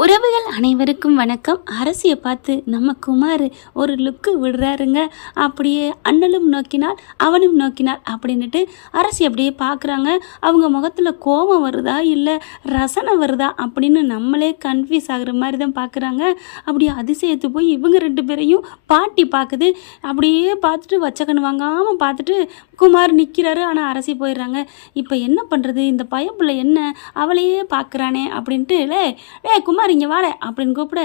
உறவுகள் அனைவருக்கும் வணக்கம். அரசியை பார்த்து நம்ம குமார் ஒரு லுக்கு விடுறாருங்க. அப்படியே அண்ணலும் நோக்கினாள் அவனும் நோக்கினாள் அப்படின்ட்டு அரசி அப்படியே பார்க்குறாங்க. அவங்க முகத்தில் கோபம் வருதா இல்லை ரசனை வருதா அப்படின்னு நம்மளே கன்ஃபியூஸ் ஆகுற மாதிரி தான் பார்க்குறாங்க. அப்படியே அதிசயத்து போய் இவங்க ரெண்டு பேரையும் பாட்டி பார்க்குது. அப்படியே பார்த்துட்டு வச்சக்கண்ணு வாங்காமல் பார்த்துட்டு குமார் நிற்கிறாரு. ஆனால் அரசி போயிடுறாங்க. இப்போ என்ன பண்ணுறது, இந்த பயப்புள்ள என்ன அவளையே பார்க்குறானே அப்படின்ட்டு லே குமார் இங்கே வாழ அப்படின்னு கூப்பிட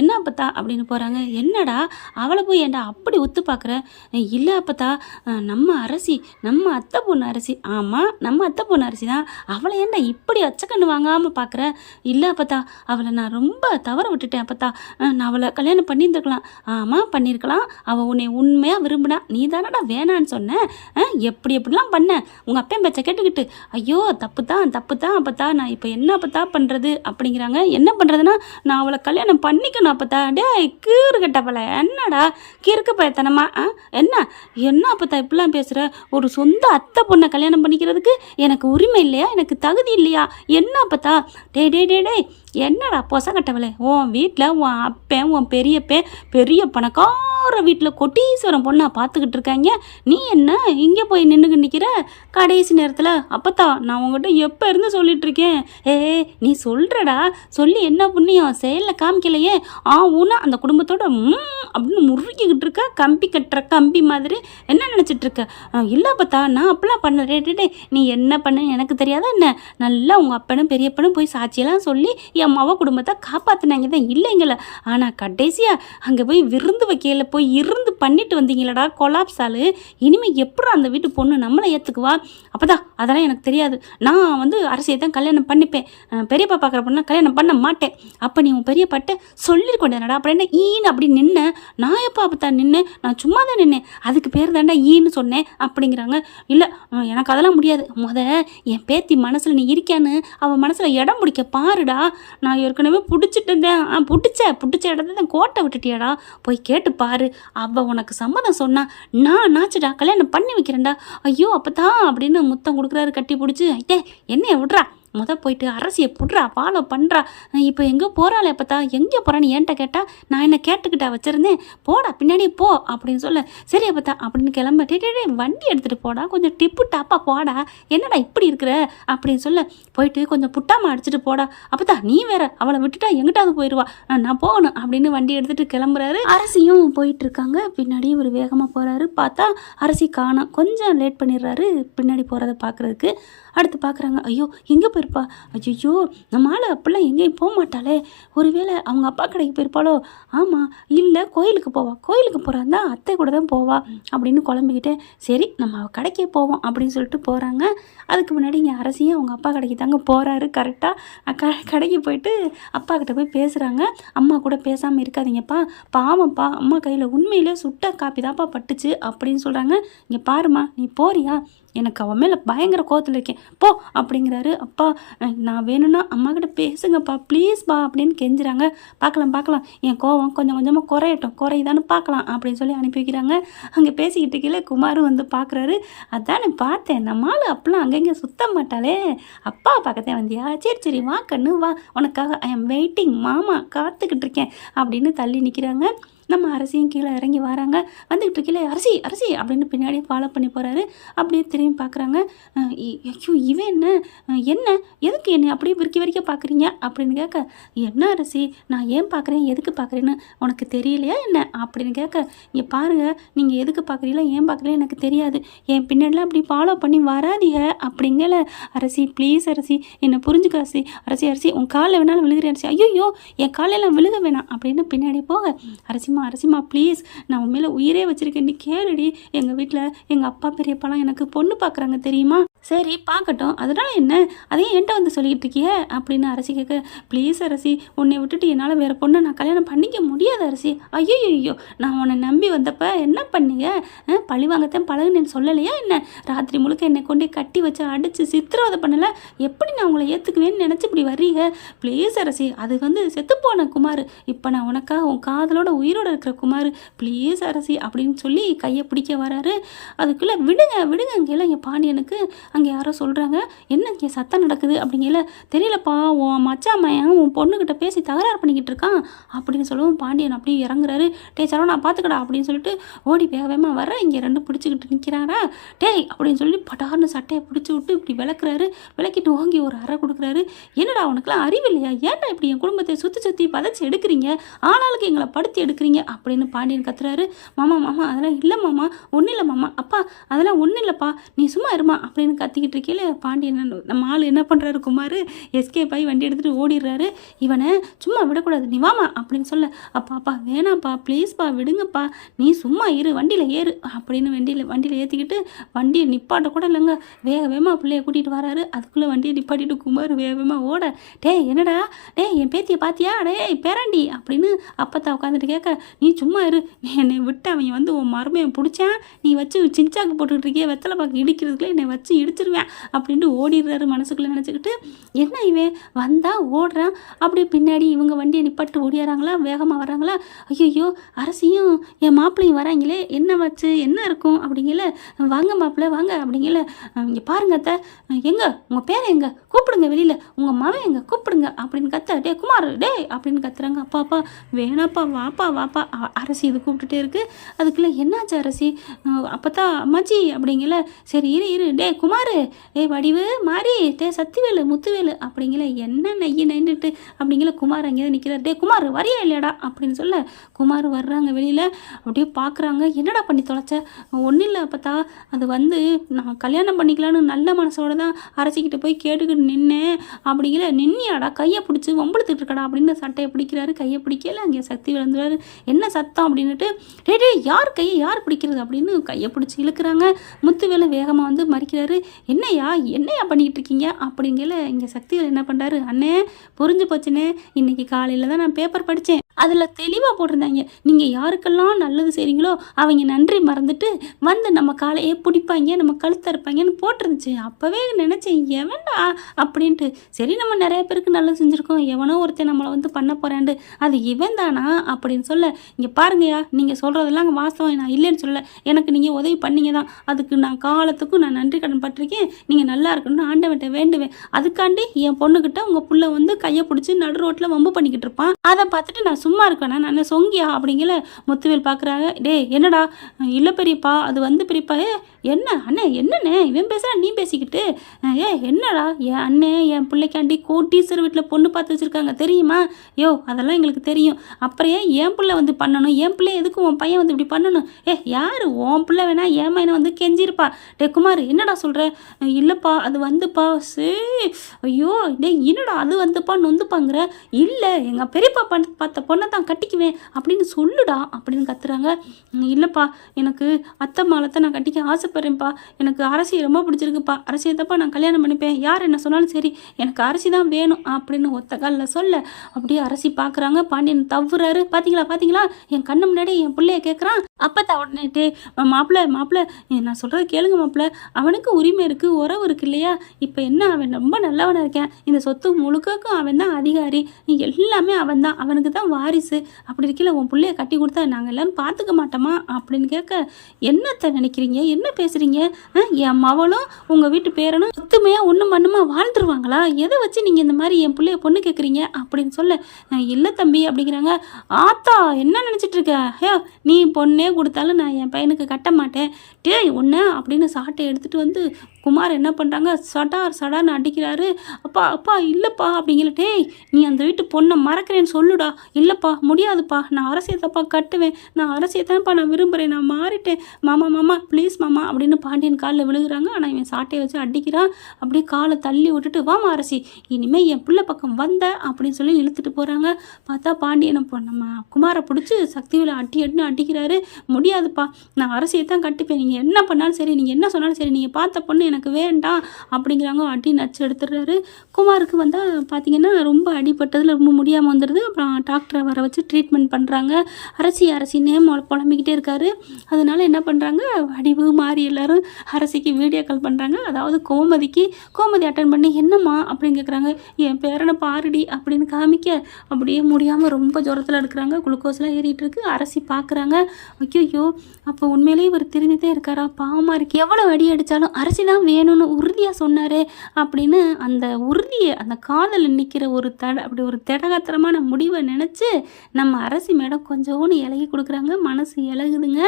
என்ன அப்பத்தா அப்படின்னு போகிறாங்க. என்னடா அவளை போய் ஏன்டா அப்படி ஒத்து பார்க்குற? இல்லை அப்பத்தா, நம்ம அரசி, நம்ம அத்தை பொண்ணு அரசி. ஆமாம், நம்ம அத்தை பொண்ணு அரசி தான். அவளை ஏன்டா இப்படி அச்சக்கண்ணு வாங்காமல் பார்க்குற? இல்லை அப்பத்தா, அவளை நான் ரொம்ப தவற விட்டுட்டேன் அப்பத்தா. நான் அவளை கல்யாணம் பண்ணியிருந்துருக்கலாம். ஆமாம், பண்ணியிருக்கலாம். அவள் உன்னை உண்மையாக விரும்பினா, நீ தானடா வேணான்னு சொன்ன. எப்படிலாம் பண்ண உங்கள் அப்பையும் பேச்சை கேட்டுக்கிட்டு. ஐயோ தப்பு தான் அப்பத்தா, நான் இப்போ என்ன அப்பத்தா பண்ணுறது அப்படிங்கிறாங்க. என்ன பண்ணுறதுன்னா, நான் அவளை கல்யாணம் பண்ணிக்கணும் அப்பத்தா. டேய் கீறு கட்டப்பல, என்னடா கீறுக்கு பயத்தனமா? என்ன அப்பத்தா இப்படிலாம் பேசுகிற? ஒரு சொந்த அத்தை பொண்ணை கல்யாணம் பண்ணிக்கிறதுக்கு எனக்கு உரிமை இல்லையா? எனக்கு தகுதி இல்லையா? என்ன அப்பத்தா? டேய் என்னடா பொசக்கட்டவளே, உன் வீட்டில் உன் அப்பன் உன் பெரிய பணக்கார வீட்டில் கொட்டீஸ்வரம் பொண்ணா பார்த்துக்கிட்டு இருக்காங்க. நீ என்ன இங்கே போய் நிற்கிற கடைசி நேரத்தில்? அப்பத்தா, நான் உங்கள்கிட்ட எப்போ இருந்து சொல்லிட்டு இருக்கேன். நீ சொல்கிறடா, சொல்லி என்ன புண்ணியம்? செயலில் காமிக்கலையே. ஊனா அந்த குடும்பத்தோட அப்படின்னு முறுக்கிக்கிட்டு இருக்க, கம்பி கட்டுற கம்பி மாதிரி. என்ன நினச்சிட்டு இருக்க? இல்லை அப்பத்தா, நான் அப்பெல்லாம் பண்ண. நீ என்ன பண்ண எனக்கு தெரியாதா என்ன? நல்லா உங்கள் அப்பனும் பெரியப்பனும் போய் சாட்சியெல்லாம் சொல்லி என் மவ குடும்பத்தை காப்பாற்றினாங்க தான் இல்லைங்கள. ஆனால் கடைசியாக அங்கே போய் விருந்து வைக்கையில் போய் இருந்து பண்ணிட்டு வந்தீங்களடா கொலாப்ஸாலு. இனிமேல் எப்படி அந்த வீட்டு பொண்ணு நம்மளை ஏற்றுக்குவா? அப்போதான் அதெல்லாம் எனக்கு தெரியாது. நான் அரசியை தான் கல்யாணம் பண்ணிப்பேன். பெரியப்பா பார்க்குற பொண்ணை கல்யாணம் பண்ண மாட்டேன். அப்போ நீ உன் பெரியப்பாட்ட சொல்லிருக்கொண்டேனடா. அப்புறம் என்ன ஈன்னு அப்படி நின்ன? நான் எப்போ அப்போ தான் நின்னேன்? நான் சும்மா தான் நின்னேன். அதுக்கு பேர் தாண்டா ஈன்னு சொன்னேன் அப்படிங்கிறாங்க. இல்லை, எனக்கு அதெல்லாம் முடியாது. என் பேத்தி மனசில் நீ இருக்கான்னு அவன் மனசில் இடம் பிடிக்க பாருடா. நான் ஏற்கனவே பிடிச்சிட்டேன். பிடிச்ச இடத்துல தான் கோட்டை விட்டுட்டியாடா. போய் கேட்டு பாரு. அவள் உனக்கு சம்மதம் சொன்னா நான் நாச்சுடா கல்யாணம் பண்ணி வைக்கிறேன்டா. ஐயோ அப்பதான் அப்படின்னு முத்தம் கொடுக்குறாரு கட்டி பிடிச்சி. என்னைய விட்றா, போயிட்டு அரசியை புட்றா, ஃபாலோ பண்ணுறா. இப்போ எங்கே போகிறாள்? எப்பத்தா எங்கே போகிறான்னு என்கிட்ட கேட்டால் நான் என்ன கேட்டுக்கிட்டா வச்சுருந்தேன். போடா பின்னாடியே போ அப்படின்னு சொல்ல. சரி அப்பத்தா அப்படின்னு கிளம்ப. வண்டி எடுத்துகிட்டு போடா, கொஞ்சம் டிப்பு டாப்பாக போடா, என்னடா இப்படி இருக்கிற அப்படின்னு சொல்ல. போயிட்டு கொஞ்சம் புட்டாமல் அடிச்சுட்டு போடா. அப்பத்தா நீ வேற, அவளை விட்டுட்டா எங்கிட்டாவது போயிடுவா, நான் போகணும் அப்படின்னு வண்டி எடுத்துகிட்டு கிளம்புறாரு. அரசியும் போயிட்டு இருக்காங்க. பின்னாடியே ஒரு வேகமாக போகிறாரு. பார்த்தா அரசி காணோம். கொஞ்சம் லேட் பண்ணிடுறாரு பின்னாடி போகிறத பார்க்குறதுக்கு. அடுத்து பார்க்குறாங்க. ஐயோ எங்கே போயிருப்பா? ஐயோ நம்ம ஆள் அப்படிலாம் எங்கேயும் போக மாட்டாளே. ஒருவேளை அவங்க அப்பா கடைக்கு போயிருப்பாளோ? ஆமாம், இல்லை கோயிலுக்கு போகிறாந்தா அத்தை கூட தான் போவா அப்படின்னு குழம்பிக்கிட்டே. சரி நம்ம அவள் கடைக்கே போவோம் அப்படின்னு சொல்லிட்டு போகிறாங்க. அதுக்கு முன்னாடி இங்கே அரசியும் அவங்க அப்பா கடைக்கு தாங்க போகிறாரு. கரெக்டாக கடைக்கு போயிட்டு அப்பா கிட்ட போய் பேசுகிறாங்க. அம்மா கூட பேசாமல் இருக்காதீங்கப்பா, பாவம்ப்பா, அம்மா கையில் உண்மையிலே சுட்ட காப்பி தான்ப்பா பட்டுச்சு அப்படின்னு சொல்கிறாங்க. இங்கே பாருமா, நீ போறியா? எனக்கு அவன் மேலே பயங்கர கோவத்தில் இருக்கேன், போ அப்படிங்கிறாரு. அப்பா நான் வேணும்னா அம்மா கிட்ட பேசுங்கப்பா ப்ளீஸ்ப்பா அப்படின்னு கெஞ்சுறாங்க. பார்க்கலாம் என் கோவம் கொஞ்சம் கொஞ்சமாக குறையுதான்னு பார்க்கலாம் அப்படின்னு சொல்லி அனுப்பி வைக்கிறாங்க. அங்கே பேசிக்கிட்டு கீழே குமார் பார்க்குறாரு. அதானே பார்த்தேன், நம்மளால் அப்பெல்லாம் அங்கங்கே சுத்த மாட்டாளே, அப்பா பார்க்கத்தேன் வந்தியா? சரி வா கண்ணு வா, உனக்காக ஐ எம் வெயிட்டிங், மாமா காத்துக்கிட்டு இருக்கேன் அப்படின்னு தள்ளி நிற்கிறாங்க. நம்ம அரசியும் கீழே இறங்கி வராங்க. வந்துக்கிட்டு இருக்கீங்களே அரசி அப்படின்னு பின்னாடி ஃபாலோ பண்ணி போகிறாரு. அப்படியே திரும்பி பார்க்குறாங்க. ஐயோ இவன் என்ன எதுக்கு என்னை அப்படியே விரிக்க பார்க்குறீங்க அப்படின்னு கேட்க. என்ன அரசி, நான் ஏன் பார்க்குறேன் எதுக்கு பார்க்குறேன்னு உனக்கு தெரியலையா என்ன அப்படின்னு கேட்க. இங்கே பாருங்கள், நீங்கள் எதுக்கு பார்க்குறீங்களா ஏன் பார்க்குறீங்களா எனக்கு தெரியாது, என் பின்னாடிலாம் அப்படி ஃபாலோ பண்ணி வராதீங்க அப்படிங்கல. அரசி ப்ளீஸ் அரசி, என்னை புரிஞ்சுக்க அரசி உன் காலில் வேணாலும் விழுகிறேன் அரசி. ஐயோ என் காலையெல்லாம் விழுக வேணாம் அப்படின்னு பின்னாடி போக. அரசிமா ப்ளீஸ், நான் உன் மேலே உயிரே வச்சுருக்கேன், நீ கேளுடி. எங்கள் வீட்டில் எங்கள் அப்பா பெரியப்பாலாம் எனக்கு பொண்ணு பார்க்குறாங்க தெரியுமா? சரி பார்க்கட்டும், அதனால் என்ன, அதையும் என்கிட்ட சொல்லிக்கிட்டு இருக்கிய அப்படின்னு அரசி கேட்க. ப்ளீஸ் அரசி, உன்னை விட்டுட்டு என்னால் வேறு பொண்ணை நான் கல்யாணம் பண்ணிக்க முடியாது அரசி. ஐயோ நான் உன்னை நம்பி வந்தப்போ என்ன பண்ணீங்க? பழி வாங்கத்தான் பழகுன்னு சொல்லலையா என்ன? ராத்திரி முழுக்க என்னை கொண்டே கட்டி வச்சு அடித்து சித்திரவதை பண்ணலை. எப்படி நான் உங்களை ஏற்றுக்குவேன்னு நினச்சி இப்படி வர்றீங்க? ப்ளீஸ் அரசி, அது செத்துப்போன குமார், இப்போ நான் உனக்காக உன் காதலோட உயிரோட இருக்கிற குமார், ப்ளீஸ் அரசி அப்படின்னு சொல்லி கையை பிடிக்க வராரு. அதுக்குள்ளே விடுங்க இங்கெல்லாம் என் பாண்டியனுக்கு அங்கே யாரோ சொல்கிறாங்க, என்ன இங்கே சத்தம் நடக்குது அப்படிங்கல. தெரியலப்பா, உன் மச்சாமையன் உன் பொண்ணுக்கிட்ட பேசி தகராறு பண்ணிக்கிட்டு இருக்கான் அப்படின்னு சொல்லவும் பாண்டியன் அப்படியே இறங்குறாரு. டே சரவணா பார்த்துக்கடா அப்படின்னு சொல்லிட்டு ஓடி வேகமாக வர இங்கே ரெண்டும் பிடிச்சிக்கிட்டு நிற்கிறாரா. டேய் அப்படின்னு சொல்லி பட்டார்னு சட்டையை பிடிச்சி விட்டு இப்படி விளக்குறாரு. விளக்கிட்டு ஓங்கி ஒரு அறை கொடுக்குறாரு. என்னடா உனக்குலாம் அறிவு இல்லையா? ஏன்டா இப்படி என் குடும்பத்தை சுற்றி பதைச்சி எடுக்கிறீங்க? ஆளாளுக்கு எங்களை படுத்தி எடுக்கிறீங்க அப்படின்னு பாண்டியன் கத்துறாரு. மாமா மாமா அதெல்லாம் இல்லை மாமா, ஒன்றும் இல்லை மாமா, அப்பா அதெல்லாம் ஒன்றும் இல்லைப்பா, நீ சும்மா இருமா அப்படின்னு கத்திக்கிட்டு இருக்கேல. பாண்டியன் நம்ம ஆள் என்ன பண்ணுறாரு, குமார் எஸ்கேப் ஆகி வண்டி எடுத்துகிட்டு ஓடிடுறாரு. இவனை சும்மா விடக்கூடாது, நீ வாமா அப்படின்னு சொல்ல. அப்பா அப்பா வேணாம்ப்பா ப்ளீஸ்ப்பா விடுங்கப்பா, நீ சும்மா இரு, வண்டியில் ஏறு அப்படின்னு வண்டியில் ஏற்றிக்கிட்டு வண்டியை நிப்பாட்ட கூட இல்லைங்க. வேகமாக பிள்ளைய கூட்டிகிட்டு வராரு. அதுக்குள்ளே வண்டியை நிப்பாட்டிட்டு குமார் வேகமாக ஓட. டே என்னடா டே என் பேத்தியை பார்த்தியா, டே பேராண்டி அப்படின்னு அப்பத்தா உட்காந்துட்டு கேட்க, நீ சும்மா இரு, நீ என்னை விட்டு அவங்க வந்து உன் மருமையை பிடிச்சேன், நீ வச்சு சின்சாக்கு போட்டுக்கிட்டு இருக்கிய, வெத்தலை பாக்கு இடிக்கிறதுக்குள்ளே என்னை வச்சு இடிச்சிருவேன் அப்படின்ட்டு ஓடிடுறாரு மனசுக்குள்ளே நினச்சிக்கிட்டு. என்ன இவன் வந்தா ஓடுறான். அப்படியே பின்னாடி இவங்க வண்டியை நிப்பாட்டு ஓடியாராங்களா, வேகமாக வராங்களா. ஐயோ அரசியும் என் மாப்பிள்ளையும் வராங்களே, என்ன வச்சு என்ன இருக்கும் அப்படிங்கல. வாங்க மாப்பிள்ளை வாங்க அப்படிங்கல. இங்கே பாருங்க அத்தை, எங்க உங்கள் பேரை எங்க கூப்பிடுங்க, வெளியில் உங்கள் மவன் எங்க கூப்பிடுங்க அப்படின்னு கத்த. டே குமார் டே அப்படின்னு கத்துறாங்க. அப்பா அப்பா வேணாப்பா வாப்பா வாப்பா. அரசி இது கூப்பிட்டுட்டே இருக்கு. அதுக்குள்ளே என்னாச்சு அரசி? அப்போத்தான் அம்மாச்சி அப்படிங்கல. சரி இரு இரு, டே குமார், டே வடிவு மாறி, டே சத்திவேலு முத்துவேலு அப்படிங்கல. என்ன நெய்ய நைண்டுட்டு அப்படிங்கல. குமார் அங்கே தான் நிற்கிறார். டே குமார் வரியா இல்லையாடா அப்படின்னு சொல்ல குமார் வர்றாங்க வெளியில். அப்படியே பார்க்குறாங்க. என்னடா பண்ணி தொலைச்ச? ஒன்றும் இல்லை அப்பத்தா, அது வந்து நான் கல்யாணம் பண்ணிக்கலான்னு நல்ல மனசோட தான் அரசிக்கிட்ட போய் கேட்டுக்கிட்டு நின்னேன் அப்படிங்கல. நின்னியாடா, கையை பிடிச்சி வம்பளுத்துட்டு இருக்கடா அப்படின்னு சட்டையை பிடிக்கிறாரு. கையை பிடிக்கல. அங்கே சக்தி விழுந்துறாரு. என்ன சத்தம் அப்படின்னுட்டு, டே டே யார் கையை யார் பிடிக்கிறது அப்படின்னு கையை பிடிச்சி இழுக்கிறாங்க. முத்துவேலை வேகமாக வந்து மறிக்கிறாரு. என்னையா பண்ணிக்கிட்டு இருக்கீங்க அப்படிங்கல. இங்கே சக்திவேல் என்ன பண்ணுறாரு, அண்ணே புரிஞ்சு போச்சுண்ணே, இன்னைக்கு காலையில் தான் நான் பேப்பர் படித்தேன், அதில் தெளிவாக போட்டிருந்தாங்க, நீங்கள் யாருக்கெல்லாம் நல்லது செய்கிறீங்களோ அவங்க நன்றி மறந்துட்டு வந்து நம்ம காலையே பிடிப்பாங்க, நம்ம கழுத்த இருப்பாங்கன்னு போட்டிருந்துச்சு. அப்போவே நினச்சேன் எவன்டா அப்படின்ட்டு. சரி நம்ம நிறைய பேருக்கு நல்லது செஞ்சுருக்கோம், எவனோ ஒருத்தன் நம்மளை வந்து பண்ண போகிறாண்டு, அது இவன் தானா அப்படின்னு சொல்ல. இங்கே பாருங்கய்யா, நீங்கள் சொல்கிறதெல்லாம் வாஸ்தவம், நான் இல்லைன்னு சொல்ல, எனக்கு நீங்கள் உதவி பண்ணீங்க தான், அதுக்கு நான் காலத்துக்கும் நான் நன்றி கடன் பட்டிருக்கேன், நீங்கள் நல்லா இருக்கணும்னு ஆண்டவன்ட்ட வேண்டுவேன். அதுக்காண்டி என் பொண்ணுக்கிட்ட உங்கள் புள்ள வந்து கையை பிடிச்சி நடு ரோட்டில் வம்பு பண்ணிக்கிட்டு இருப்பான், அதை பார்த்துட்டு நான் சும்மா இருக்கேண்ணா, நான் சொங்கியா அப்படிங்கல. முத்துவேல் பார்க்குறாங்க. டே என்னடா? இல்லை பெரியப்பா, அது வந்து பெரியப்பா. என்ன அண்ணே என்னண்ணே இவன் பேசுகிறா நீ பேசிக்கிட்டு? என்னடா என் அண்ணே என் பிள்ளைக்காண்டி கோட்டீஸ்வரர் வீட்டில் பொண்ணு பார்த்து வச்சுருக்காங்க தெரியுமா? அதெல்லாம் எங்களுக்கு தெரியும், அப்புறம் என் பிள்ளை வந்து பண்ணணும், என் பிள்ளை எதுக்கு உன் பையன் வந்து இப்படி பண்ணணும்? யார் உன் பிள்ளை வேணா என் பையனை வந்து கெஞ்சிருப்பா. டே குமார் என்னடா சொல்கிற? இல்லைப்பா அது வந்துப்பா. ஐயோ டே என்னடா அது வந்துப்பா நொந்துப்பாங்கிற? இல்லை எங்கள் பெரியப்பா பார்த்த பொண்ணை தான் கட்டிக்குவேன் அப்படின்னு சொல்லுடா அப்படின்னு கத்துறாங்க. இல்லைப்பா எனக்கு அத்தை மாலத்தை நான் கட்டிக்க ஆசைப்படுறேன்ப்பா, எனக்கு அரசியை ரொம்ப பிடிச்சிருக்குப்பா, அரசியை தப்பா நான் கல்யாணம் பண்ணிப்பேன், யார் என்ன சொன்னாலும் சரி எனக்கு அரசி தான் வேணும் அப்படின்னு ஒத்த காலில் சொல்ல. அப்படியே அரசி பார்க்குறாங்க. பாண்டியன் தவ்வுறாரு. பார்த்தீங்களா என் கண்ணு முன்னாடி என் பிள்ளைய கேட்குறான். அப்போ உடனே மாப்பிள்ளை நான் சொல்கிறத கேளுங்க மாப்பிள்ளை, அவனுக்கு உரிமை இருக்குது, உறவு இருக்கு இல்லையா? இப்போ என்ன அவன் ரொம்ப நல்லவனாக இருக்கேன், இந்த சொத்து முழுக்கக்கும் அவன் தான் அதிகாரி, எல்லாமே அவன் தான், அவனுக்கு தான் வாரிசு, அப்படி இருக்கல உன் பிள்ளைய கட்டி கொடுத்தா நாங்கள் எல்லாம் பார்த்துக்க மாட்டோமா அப்படின்னு கேட்க. என்னத்தை நினைக்கிறீங்க, என்ன பேசுகிறீங்க? என் மவளும் உங்கள் வீட்டு பேரனும் ஒத்துமையாக ஒன்றும் பண்ணுமா வாழ்ந்துருவாங்களா? எதை வச்சு நீங்கள் இந்த மாதிரி என் பிள்ளைய பொண்ணு கேட்குறீங்க அப்படின்னு சொல்ல. இல்லை தம்பி அப்படிங்கிறாங்க. ஆத்தா என்ன நினச்சிட்டு இருக்க? நீ பொண்ணே கொடுத்தாலும் நான் என் பையனுக்கு கட்ட மாட்டேன், டேய் ஒன்று அப்படின்னு சாட்டை எடுத்துகிட்டு வந்து குமார் என்ன பண்ணுறாங்க, சடார்னு அடிக்கிறாரு. அப்பா இல்லைப்பா அப்படிங்கிற. டேய் நீ அந்த வீட்டு பொண்ணை மறக்கிறேன்னு சொல்லுடா. இல்லைப்பா முடியாதுப்பா, நான் அரசியத்தப்பா கட்டுவேன், நான் அரசியத்தான்ப்பா நான் விரும்புகிறேன், நான் மாறிட்டேன், மாமா ப்ளீஸ் மாமா அப்படின்னு பாண்டியன் காலில் விழுகுறாங்க. ஆனால் இவன் சாட்டையை வச்சு அடிக்கிறான். அப்படியே காலை தள்ளி விட்டுட்டு வாமா அரசி, இனிமேல் என் பிள்ளை பக்கம் வந்த அப்படின்னு சொல்லி இழுத்துட்டு போகிறாங்க. பார்த்தா பாண்டியனை நம்ம குமாரை பிடிச்சி சக்தியில் அடின்னு அடிக்கிறாரு. முடியாதுப்பா, நான் அரசியத்தான் கட்டுப்பேன், நீங்கள் என்ன பண்ணாலும் சரி, நீங்கள் என்ன சொன்னாலும் சரி, நீங்கள் பார்த்த பொண்ணு எனக்கு வேண்டாம் அப்படிங்கிறாங்க. அடி நச்சு எடுத்துடுறாரு. குமாருக்கு வந்தால் பார்த்தீங்கன்னா ரொம்ப அடிப்பட்டதில் ரொம்ப முடியாமல் வந்துடுது. அப்புறம் டாக்டரை வர வச்சு ட்ரீட்மெண்ட் பண்ணுறாங்க. அரசினே புலம்பிக்கிட்டே இருக்காரு. அதனால என்ன பண்ணுறாங்க, வடிவு மாறி எல்லாரும் அரசிக்கு வீடியோ கால் பண்ணுறாங்க. அதாவது கோமதி அட்டன் பண்ணி என்னம்மா அப்படின்னு கேட்குறாங்க. என் பேரனை பாருடி அப்படின்னு காமிக்க அப்படியே முடியாமல் ரொம்ப ஜுரத்தில் எடுக்கிறாங்க. குளுக்கோஸ்லாம் ஏறிட்டு இருக்கு. அரசி பார்க்குறாங்க. ஐயோ அப்போ உண்மையிலேயே இவர் திருந்திட்டே இருக்காரா? பாவமாக இருக்கு. எவ்வளோ அடி அடித்தாலும் அரசி தான் தான் வேணும்னு உறுதியாக சொன்னார் அப்படின்னு அந்த உறுதியை அந்த காதலில் நிற்கிற ஒரு அப்படி ஒரு திடகாத்திரமான முடிவை நினச்சி நம்ம அரசி மேடம் கொஞ்சோன்னு இலகி கொடுக்குறாங்க. மனசு இலகுதுங்க.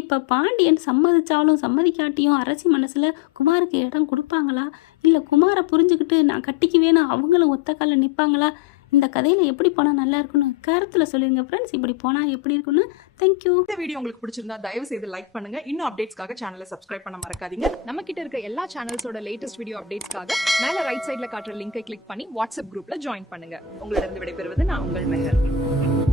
இப்போ பாண்டியன் சம்மதிச்சாலும் சம்மதிக்காட்டியும் அரசி மனசில் குமாருக்கு இடம் கொடுப்பாங்களா, இல்லை குமாரை புரிஞ்சுக்கிட்டு நான் கட்டிக்குவேன்னு அவங்களும் ஒத்த காலில் நிற்பாங்களா? இந்த கதையில் எப்படி போனால் நல்லா இருக்குன்னு கருத்தில் சொல்லிடுங்க ஃப்ரெண்ட்ஸ். இப்படி போனால் எப்படி இருக்குன்னு. தேங்க்யூ. இந்த வீடியோ உங்களுக்கு பிடிச்சிருந்தா தயவு செய்து லைக் பண்ணுங்க. இன்னும் அப்டேட்ஸ்க்காக சேனலை சப்ஸ்கிரைப் பண்ண மறக்காதீங்க. நம்ம கிட்ட இருக்க எல்லா சேனல்ஸோட லேட்டஸ்ட் வீடியோ அப்டேட்ஸ்க்காக மேல ரைட் சைடுல காட்டுற லிங்கை கிளிக் பண்ணி வாட்ஸ்அப் குரூப்ல ஜாயின் பண்ணுங்க. உங்களிடம் விடைபெறுவது நான் உங்கள் மெஹர்.